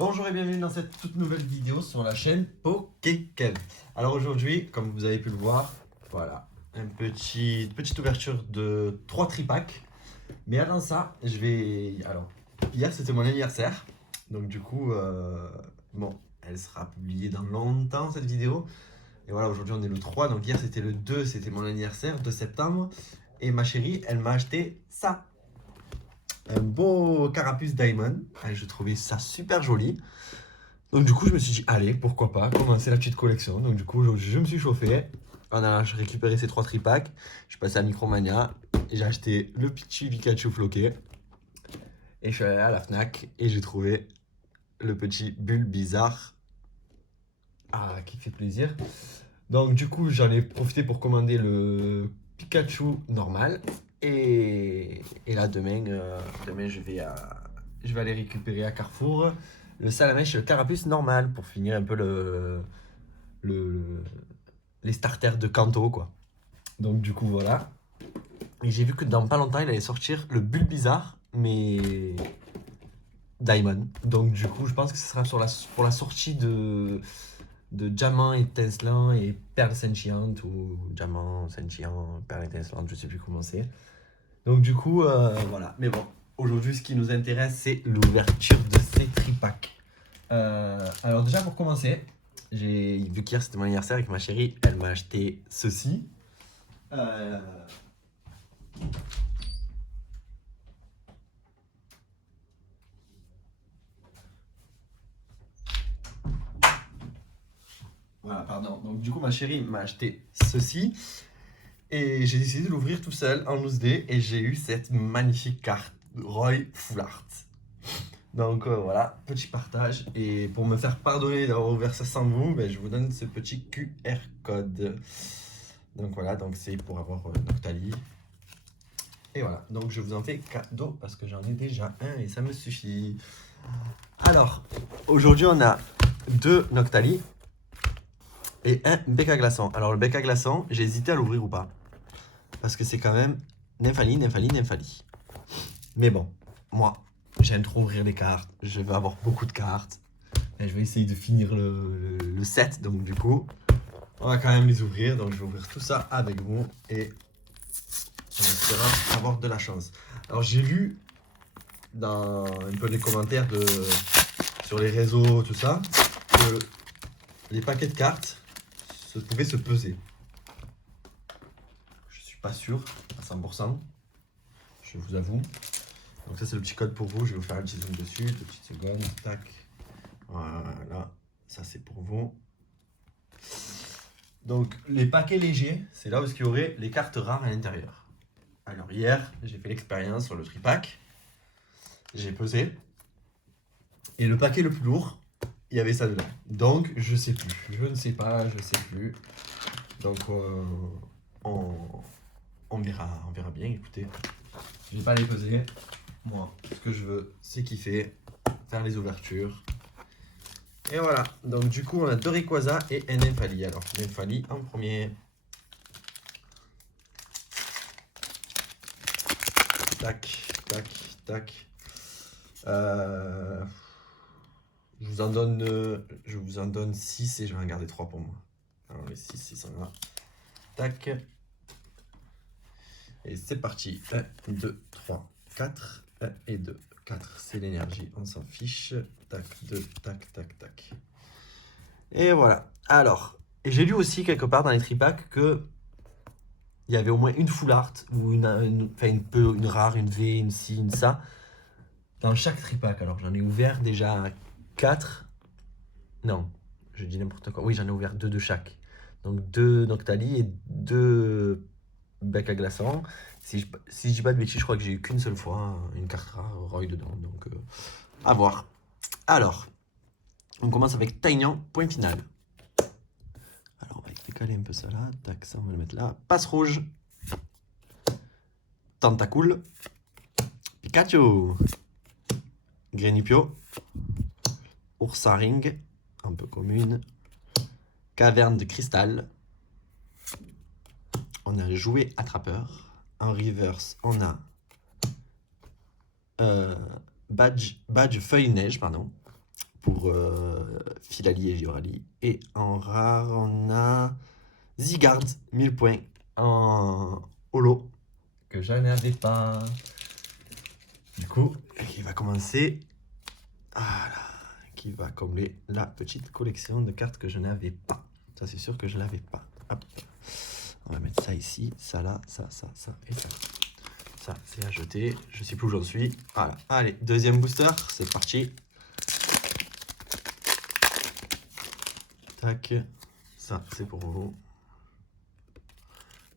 Bonjour et bienvenue dans cette toute nouvelle vidéo sur la chaîne PokéKev. Alors aujourd'hui, comme vous avez pu le voir, voilà, petite ouverture de 3 tripacks. Mais avant ça, Alors, hier c'était mon anniversaire, donc du coup, bon, elle sera publiée dans longtemps cette vidéo. Et voilà, aujourd'hui on est le 3, donc hier c'était le 2, c'était mon anniversaire, 2 septembre. Et ma chérie, elle m'a acheté ça. Un beau carapuce Diamond. Je trouvais ça super joli. Donc du coup, je me suis dit, allez, pourquoi pas, commencer la petite collection. Donc du coup, je me suis chauffé. On a récupéré ces 3 tripacks. Je suis passé à Micromania. Et j'ai acheté le petit Pikachu floqué. Et je suis allé à la Fnac et j'ai trouvé le petit Bulbizarre. Ah, qui fait plaisir. Donc du coup, j'en ai profité pour commander le Pikachu normal. Et là, demain je vais aller récupérer à Carrefour le Salamèche et le Carapuce normal pour finir un peu les starters de Kanto, quoi. Donc du coup, voilà. Et j'ai vu que dans pas longtemps, il allait sortir le Bulbizarre, mais Diamond. Donc du coup, je pense que ce sera pour la sortie de Diamant étincelant et Perle scintillante, ou Diamant scintillant, Perle étincelante, je sais plus comment c'est. Donc du coup, voilà. Mais bon, aujourd'hui, ce qui nous intéresse, c'est l'ouverture de ces tripacks. Alors déjà, pour commencer, j'ai vu qu'hier, c'était mon anniversaire avec ma chérie. Elle m'a acheté ceci. Voilà, pardon. Donc du coup, ma chérie m'a acheté ceci. Et j'ai décidé de l'ouvrir tout seul en loose dé. Et j'ai eu cette magnifique carte Roy Full Art. Donc voilà, petit partage. Et pour me faire pardonner d'avoir ouvert ça sans vous, ben, je vous donne ce petit QR code. Donc voilà, donc c'est pour avoir Noctali. Et voilà, donc je vous en fais cadeau parce que j'en ai déjà un et ça me suffit. Alors, aujourd'hui on a 2 Noctali et un bec à glaçon. Alors le bec à glaçon, j'ai hésité à l'ouvrir ou pas. Parce que c'est quand même Nymphali. Mais bon, moi, j'aime trop ouvrir les cartes. Je veux avoir beaucoup de cartes. Et je vais essayer de finir le set. Donc du coup, on va quand même les ouvrir. Donc je vais ouvrir tout ça avec vous. Et on espère avoir de la chance. Alors j'ai lu dans un peu les commentaires sur les réseaux, tout ça, que les paquets de cartes pouvaient se peser. Je suis pas sûr à 100%. Je vous avoue. Donc ça c'est le petit code pour vous, je vais vous faire un petit zoom dessus, 2 petites secondes, tac, voilà, ça c'est pour vous. Donc les paquets légers, c'est là où il y aurait les cartes rares à l'intérieur. Alors hier, j'ai fait l'expérience sur le tripack, j'ai pesé, et le paquet le plus lourd, il y avait ça dedans. Donc je sais plus, je ne sais pas, je sais plus. Donc on verra bien, écoutez, je vais pas les peser. Moi, ce que je veux, c'est kiffer, faire les ouvertures. Et voilà, donc du coup, on a 2 Rayquaza et un Nymphali. Alors, Nymphali en premier. Tac, tac, tac. Je vous en donne 6 et je vais en garder 3 pour moi. Alors, les 6, ils sont là. Tac. Et c'est parti. 1, 2, 3, 4. 1 et 2. 4, c'est l'énergie, on s'en fiche. Tac, 2, tac, tac, tac. Et voilà. Alors, j'ai lu aussi quelque part dans les tripacks que il y avait au moins une full art ou une rare, une V, une ci, une ça dans chaque tripack. Alors, j'en ai ouvert déjà 4. Non, je dis n'importe quoi. Oui, j'en ai ouvert 2 de chaque. Donc 2 Noctali et 2 bec à glaçons. Si je dis pas de bêtises, je crois que j'ai eu qu'une seule fois une carte rare Roy dedans. Donc, à voir. Alors, on commence avec Taignan, point final. Alors, on va décaler un peu ça là. Tac, ça, on va le mettre là. Passe rouge. Tentacool. Pikachu. Grenipio. Oursaring, un peu commune. Caverne de cristal. On a jouet attrapeur. En reverse, on a badge feuille neige, pardon. pour Filali et Giorali. Et en rare, on a Zygarde, 1000 points en holo, que je n'avais pas. Du coup, il va commencer. Voilà, qui va combler la petite collection de cartes que je n'avais pas. Ça, c'est sûr que je ne l'avais pas. Hop. On va mettre ça ici, ça là, ça et ça. Ça, c'est à jeter. Je sais plus où j'en suis. Voilà. Allez, deuxième booster, c'est parti. Tac. Ça, c'est pour vous.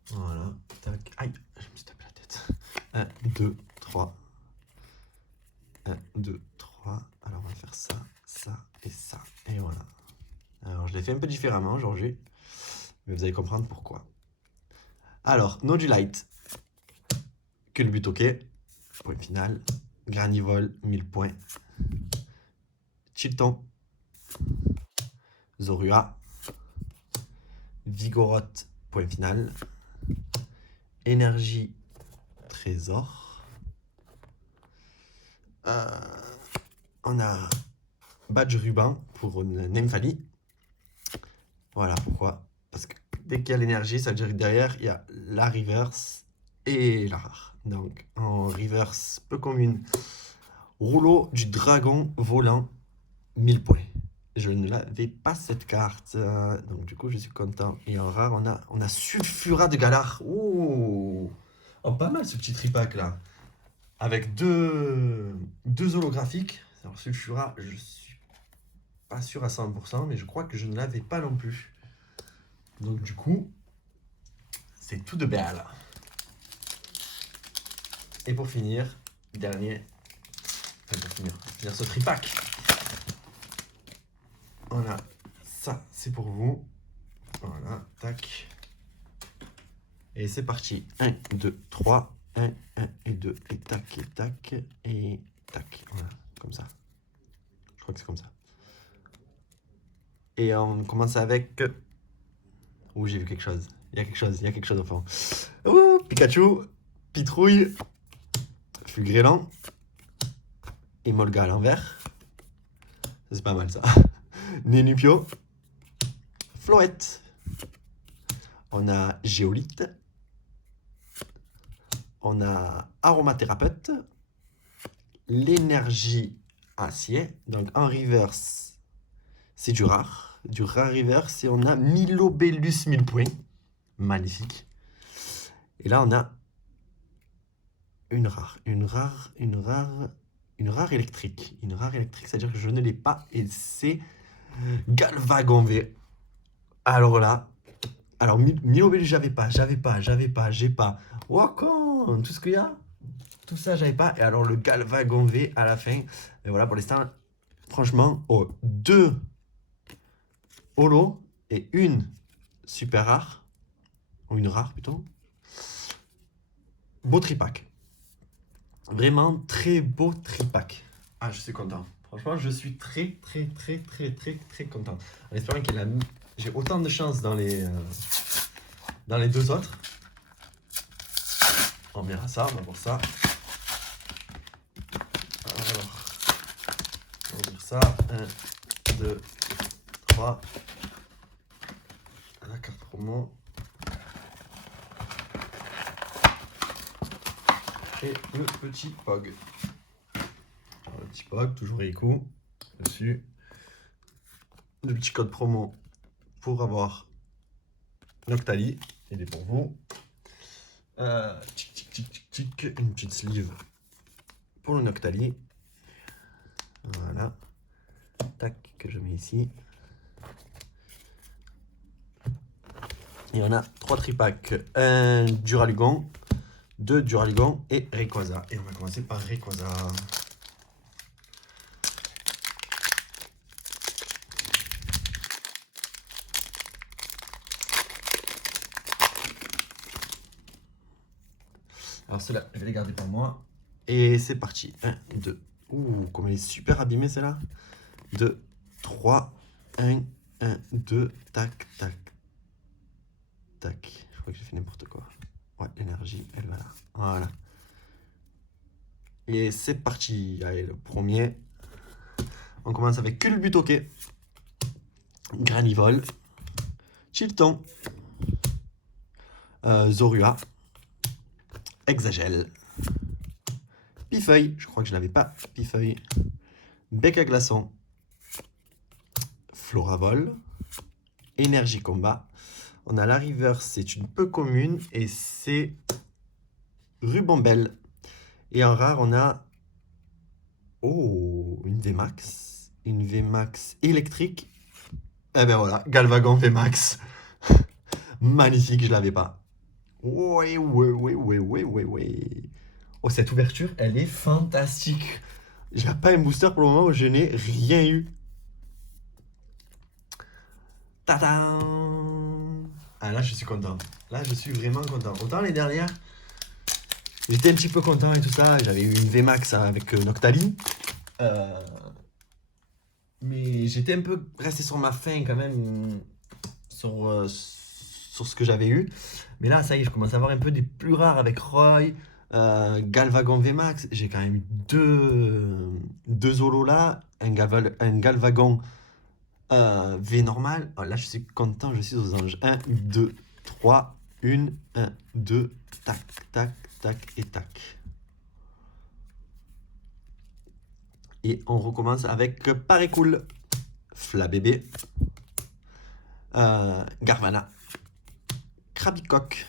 Voilà. Tac. Aïe, je me suis tapé la tête. 1, 2, 3. 1, 2, 3. Alors, on va faire ça, ça et ça. Et voilà. Alors, je l'ai fait un peu différemment aujourd'hui. Mais vous allez comprendre pourquoi. Alors, Nodulite. Culbute OK. Point final. Granivol, 1000 points. Chilton. Zorua. Vigoroth, point final. Énergie, trésor. On a badge ruban pour Nymphali. Voilà pourquoi. Parce que dès qu'il y a l'énergie, ça veut dire que derrière, il y a la reverse et la rare. Donc en reverse, peu commune. Rouleau du dragon volant, 1000 points. Je ne l'avais pas cette carte, donc du coup je suis content. Et en rare, on a Sulfura de Galar. Oh, pas mal ce petit tripack là. Avec deux holographiques. Alors Sulfura, je suis pas sûr à 100%, mais je crois que je ne l'avais pas non plus. Donc du coup, c'est tout de belle. Et pour finir, dernier, enfin pour finir ce tripack. Voilà, ça c'est pour vous. Voilà, tac. Et c'est parti. 1, 2, 3. 1, 1 et 2. Et tac, et tac, et tac. Voilà, comme ça. Je crois que c'est comme ça. Et on commence avec... Ouh, j'ai vu quelque chose. Il y a quelque chose au fond. Ouh, Pikachu, Pitrouille, Fulgrélan, Emolga à l'envers. C'est pas mal ça. Nénupio, Floette. On a Géolite. On a Aromathérapeute. L'énergie acier. Donc en reverse, c'est du rare. Du rare reverse. Et on a Milobellus 1000 points. Magnifique. Et là, on a une rare électrique. Une rare électrique, c'est-à-dire que je ne l'ai pas. Et c'est Galvagant V. Alors là, alors Milobellus, j'ai pas. Wakon, tout ce qu'il y a, tout ça, j'avais pas. Et alors le Galvagant V à la fin. Et voilà, pour l'instant, franchement, deux holo et une super rare. Ou une rare plutôt. Beau tripack. Vraiment très beau tripack. Ah, je suis content. Franchement, je suis très content. En espérant j'ai autant de chance dans les deux autres. On verra ça, on va voir ça. Alors, on va dire ça. 1, 2, 3. La carte promo. Et le petit Pog. Alors, le petit Pog, toujours Riku dessus. Le petit code promo pour avoir Noctali. Il est pour vous. Une petite sleeve pour le Noctali. Voilà. Tac, que je mets ici. Il y en a 3 tripacks. Un Duralugon, 2 Duralugon et Rayquaza. Et on va commencer par Rayquaza. Alors ceux-là, je vais les garder pour moi. Et c'est parti. 1, 2. Ouh, comme elle est super abîmée celle-là. 2, 3. 1, 1, 2. Tac, tac. Tac. Je crois que j'ai fait n'importe quoi. Ouais, l'énergie, elle va là. Voilà. Et c'est parti. Allez, le premier. On commence avec Culbutoke, Granivol, Chilton, Zorua, Exagel, Pifeuille, je crois que je l'avais pas, Pifeuille, Bec à glaçon, Floravol, Énergie combat. On a la reverse, c'est une peu commune et c'est Rubombelle. Et en rare, on a une VMAX électrique. Et ben voilà, Galvagant VMAX. Magnifique, je l'avais pas. Ouais. Oh, cette ouverture, elle est fantastique. J'ai pas un booster pour le moment, je n'ai rien eu. Tadam! Ah là, je suis content. Là, je suis vraiment content. Autant les dernières, j'étais un petit peu content et tout ça. J'avais eu une VMAX avec Noctali. Mais j'étais un peu resté sur ma faim quand même. Sur ce que j'avais eu. Mais là, ça y est, je commence à avoir un peu des plus rares avec Roy. Galvagant VMAX. J'ai quand même eu deux Zolos là. Un Galvagant V normal. Oh, là, je suis content, je suis aux anges. 1, 2, 3, 1, 2, tac, tac, tac et tac. Et on recommence avec Parécool, Flabébé, Garvana, Krabicoque,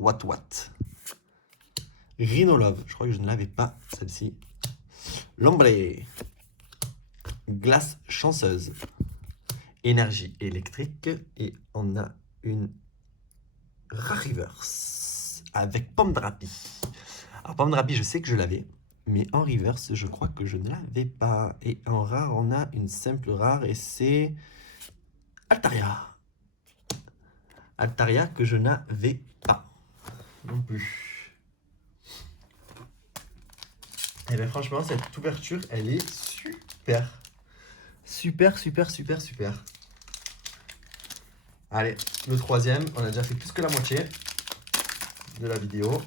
Wat, Rhinolove, je crois que je ne l'avais pas, celle-ci. Lombré, Glace chanceuse, Énergie électrique, et on a une Rariverse avec Pomme Drapi. Alors Pomme Drapi, je sais que je l'avais, mais en reverse, je crois que je ne l'avais pas. Et en rare, on a une simple rare et c'est Altaria. Altaria que je n'avais pas non plus. Et bien franchement, cette ouverture, elle est super. Super. Allez, le troisième, on a déjà fait plus que la moitié de la vidéo.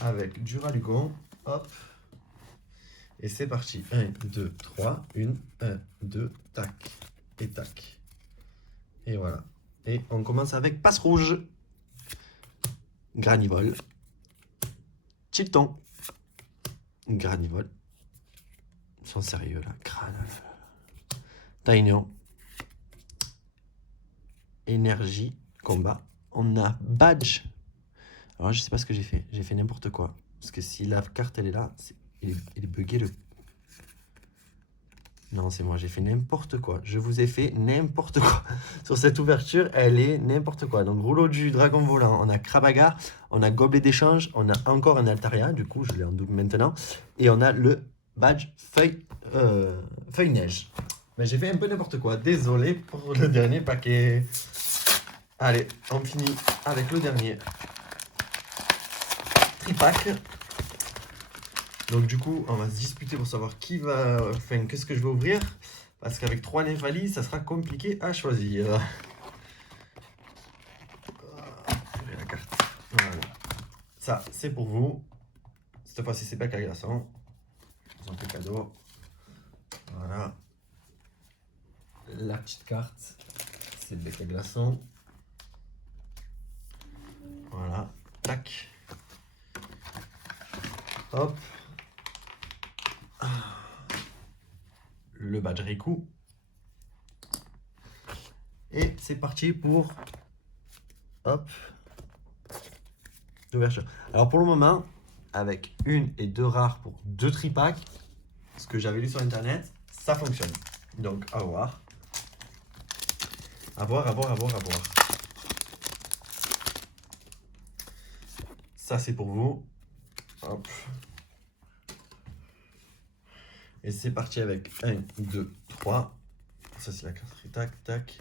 Avec Duralugon, hop. Et c'est parti. 1, 2, 3, 1, 2, tac. Et tac. Et voilà. Et on commence avec Passe Rouge, Granivol, Chilton, Granivol. Ils sont sérieux là. Taignon, Énergie, Combat. On a Badge. Alors je sais pas ce que j'ai fait. J'ai fait n'importe quoi. Parce que si la carte elle est là, il est bugué le... Non, c'est moi, j'ai fait n'importe quoi. Je vous ai fait n'importe quoi. Sur cette ouverture, elle est n'importe quoi. Donc, rouleau du dragon volant, on a Krabagar, on a gobelet d'échange, on a encore un Altaria, du coup, je l'ai en double maintenant. Et on a le badge feuille neige. Mais j'ai fait un peu n'importe quoi. Désolé pour le dernier paquet. Allez, on finit avec le dernier tripack. Donc du coup, on va se disputer pour savoir qui va... Enfin, qu'est-ce que je vais ouvrir. Parce qu'avec 3 Nefali, ça sera compliqué à choisir. La carte. Voilà. Ça, c'est pour vous. Cette fois-ci, c'est pas qu'à glaçon. Je vous en fais cadeau. Voilà. La petite carte, c'est le bec à glaçon. Voilà. Tac. Hop. Le badge Riku. Et c'est parti pour hop l'ouverture. Alors pour le moment, avec 1 et 2 rares pour 2 tripacks, ce que j'avais lu sur internet, ça fonctionne. Donc à voir. À voir. Ça c'est pour vous. Hop. Et c'est parti avec 1, 2, 3. Ça, c'est la carte. Tac, tac.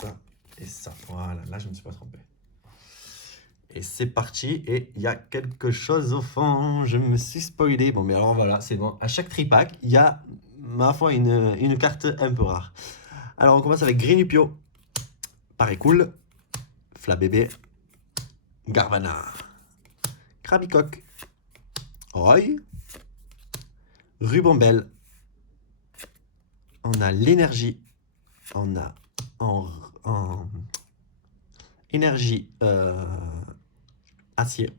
Ça et ça. Voilà, là, je ne me suis pas trompé. Et c'est parti. Et il y a quelque chose au fond. Je me suis spoilé. Bon, mais alors voilà, c'est bon. À chaque tripack, il y a, ma foi, une carte un peu rare. Alors, on commence avec Grenupio, Parécool, Flabébé, Garvana, Krabicoque, Roy, Rubambelle. On a l'énergie. On a en énergie acier.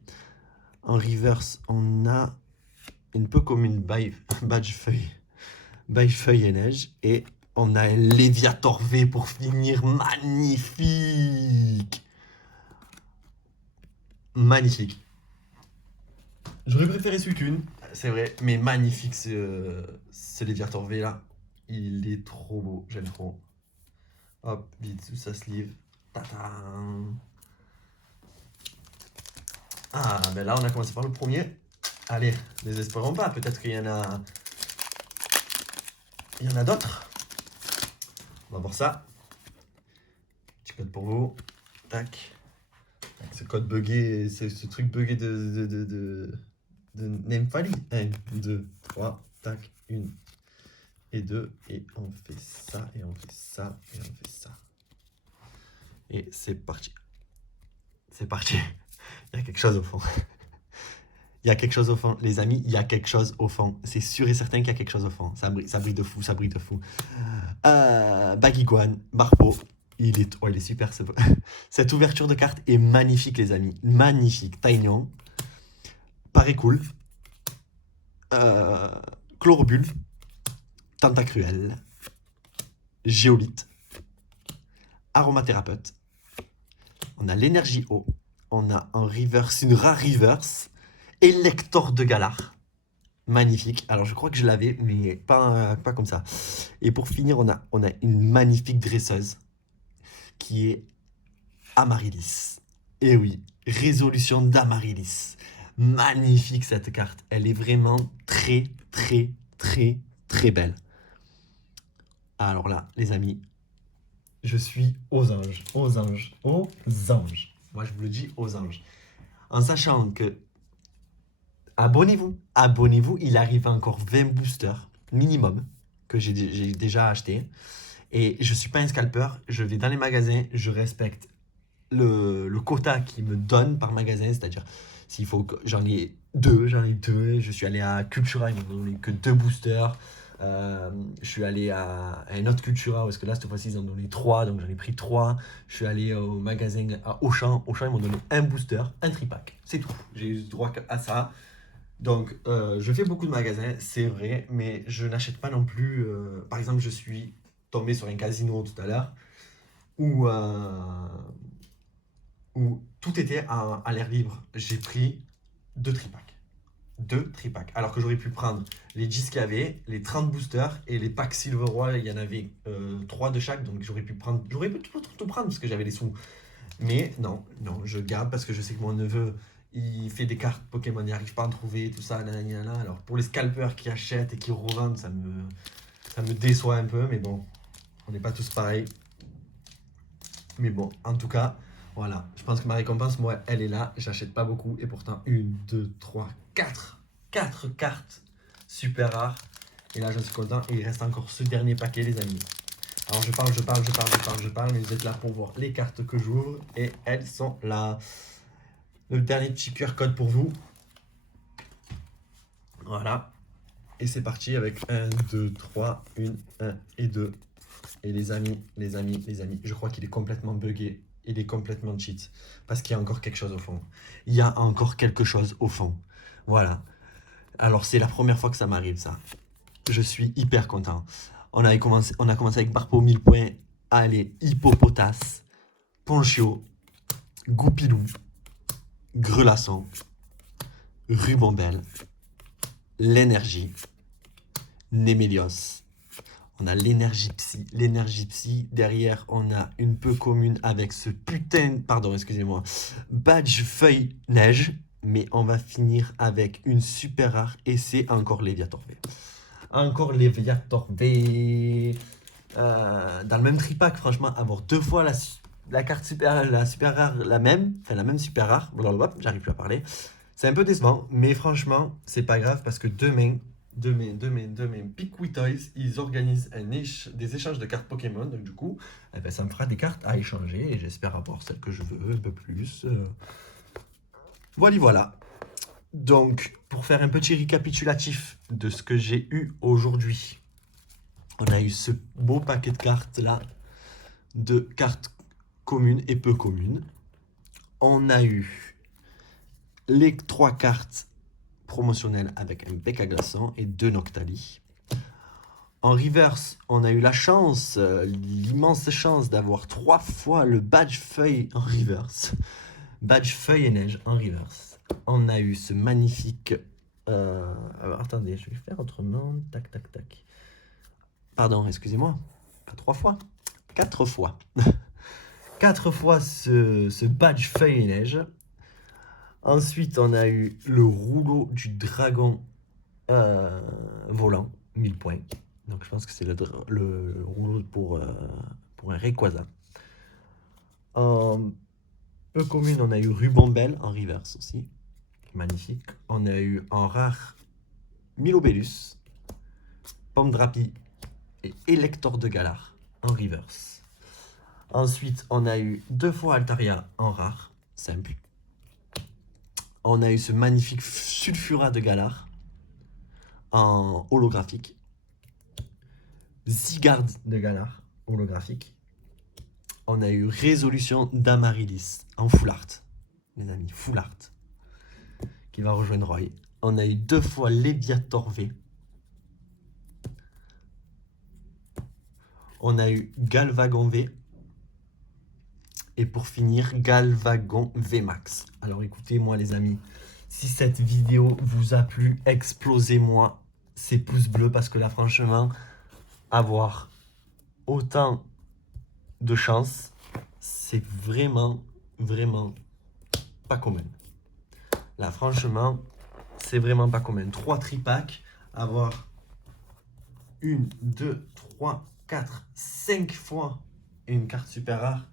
En reverse, on a une peu comme une badge feuille et neige. Et on a un Léviator V pour finir. Magnifique. Magnifique. J'aurais préféré celui qu'une, c'est vrai, mais magnifique ce Léviator V là. Il est trop beau, j'aime trop. Hop, vite sous sa sleeve. Tadam. Ah, ben là on a commencé par le premier. Allez, désespérons pas, peut-être qu'il y en a... Il y en a d'autres. On va voir ça. Petit code pour vous. Tac. Ce code buggé, ce truc buggé de Nemfali. 1, 2, 3, tac, 1 et 2. Et on fait ça, et on fait ça, et on fait ça. Et c'est parti. C'est parti. Il y a quelque chose au fond. Il y a quelque chose au fond, les amis, il y a quelque chose au fond. C'est sûr et certain qu'il y a quelque chose au fond. Ça brille de fou, ça brille de fou. Baguiguane, Barpo, il est super. Cette ouverture de carte est magnifique, les amis. Magnifique. Taignon, Parécool, Chlorobule, Tentacruel, Géolite, Aromathérapeute. On a l'énergie eau. On a en reverse, une rare reverse. Elector de Galar. Magnifique. Alors, je crois que je l'avais, mais pas comme ça. Et pour finir, on a une magnifique dresseuse qui est Amaryllis. Et oui, résolution d'Amaryllis. Magnifique cette carte. Elle est vraiment très, très, très, très belle. Alors là, les amis, je suis aux anges. Aux anges. Aux anges. Moi, je vous le dis, aux anges. En sachant que abonnez-vous, il arrive encore 20 boosters minimum que j'ai déjà acheté. Et je suis pas un scalper, je vais dans les magasins, je respecte le quota qu'ils me donnent par magasin, c'est-à-dire s'il faut que j'en ai deux, je suis allé à Cultura, ils m'ont donné que 2 boosters. Je suis allé à un autre Cultura parce que là cette fois-ci ils en ont donné 3, donc j'en ai pris 3. Je suis allé au magasin à Auchan ils m'ont donné un booster, un tripack, c'est tout, j'ai eu droit à ça. Donc, je fais beaucoup de magasins, c'est vrai, mais je n'achète pas non plus. Par exemple, je suis tombé sur un casino tout à l'heure où, où tout était à l'air libre. J'ai pris 2 tripacks. 2 tripacks. Alors que j'aurais pu prendre les 10 qu'il y avait, les 30 boosters et les packs Silver Royal, il y en avait 3 de chaque. Donc, j'aurais pu tout prendre parce que j'avais les sous. Mais non, je garde parce que je sais que mon neveu, il fait des cartes Pokémon, il n'arrive pas à en trouver, tout ça, nanana. Alors pour les scalpers qui achètent et qui revendent, ça me déçoit un peu, mais bon, on n'est pas tous pareils. Mais bon, en tout cas, voilà, je pense que ma récompense, moi, elle est là, j'achète pas beaucoup, et pourtant, 1, 2, 3, 4 cartes super rares. Et là, je suis content, et il reste encore ce dernier paquet, les amis. Alors je parle, mais vous êtes là pour voir les cartes que j'ouvre et elles sont là. Le dernier petit QR code pour vous. Voilà. Et c'est parti avec 1, 2, 3, 1 et 2. Et les amis, je crois qu'il est complètement buggé. Il est complètement cheat. Parce qu'il y a encore quelque chose au fond. Il y a encore quelque chose au fond. Voilà. Alors c'est la première fois que ça m'arrive ça. Je suis hyper content. On a commencé avec Barpo 1000 points. Allez, Hippopotas, Ponchio, Goupilou, Grelasson, Rubambelle, l'énergie, Némélios. On a l'énergie psy. Derrière, on a une peu commune avec ce putain, badge feuille neige. Mais on va finir avec une super rare et c'est encore Léviator V. Encore Léviator V. Dans le même tripack, franchement, avoir 2 fois la carte la super rare, la même super rare, j'arrive plus à parler. C'est un peu décevant, mais franchement, c'est pas grave parce que demain, Pickwi Toys, ils organisent des échanges de cartes Pokémon. Donc du coup, ça me fera des cartes à échanger et j'espère avoir celle que je veux un peu plus. Voilà. Donc, pour faire un petit récapitulatif de ce que j'ai eu aujourd'hui, on a eu ce beau paquet de cartes là, de cartes communes et peu communes. On a eu les 3 cartes promotionnelles avec un bec à glaçons et 2 Noctali. En reverse, on a eu la chance, l'immense chance d'avoir 3 fois le badge feuille en reverse. Badge feuille et neige en reverse. On a eu ce magnifique... alors attendez, je vais faire autrement. Tac, tac, tac. Pardon, excusez-moi. Pas 3 fois. 4 fois. 4 fois ce badge feuille et neige. Ensuite, on a eu le rouleau du dragon volant, 1000 points. Donc je pense que c'est le rouleau pour un Rayquaza. En peu commune, on a eu Ruban-Belle en reverse aussi. Magnifique. On a eu en rare Milobellus, Pomme Drapi et Elector de Galar en reverse. Ensuite, on a eu 2 fois Altaria en rare, simple. On a eu ce magnifique Sulfura de Galar en holographique. Zygarde de Galar, holographique. On a eu Résolution d'Amaryllis en full art. Les amis, full art. Qui va rejoindre Roy. On a eu 2 fois Léviator V. On a eu Galvagon V. Et pour finir, Galvagon V Max. Alors écoutez-moi les amis, si cette vidéo vous a plu, explosez-moi ces pouces bleus parce que là franchement, avoir autant de chance, c'est vraiment, vraiment pas commun. Là franchement, c'est vraiment pas commun. 3 tripacks, avoir 1, 2, 3, 4, 5 fois une carte super rare,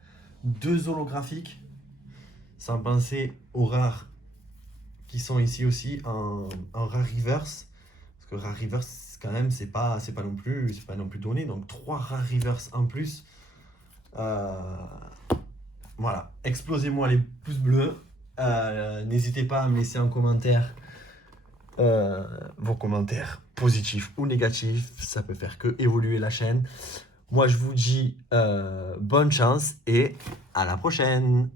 2 holographiques, sans penser aux rares qui sont ici aussi en rare reverse. Parce que rare reverse, quand même, c'est pas non plus donné. Donc 3 rare reverse en plus. Voilà, explosez-moi les pouces bleus. N'hésitez pas à me laisser en commentaire vos commentaires positifs ou négatifs. Ça peut faire que évoluer la chaîne. Moi, je vous dis bonne chance et à la prochaine.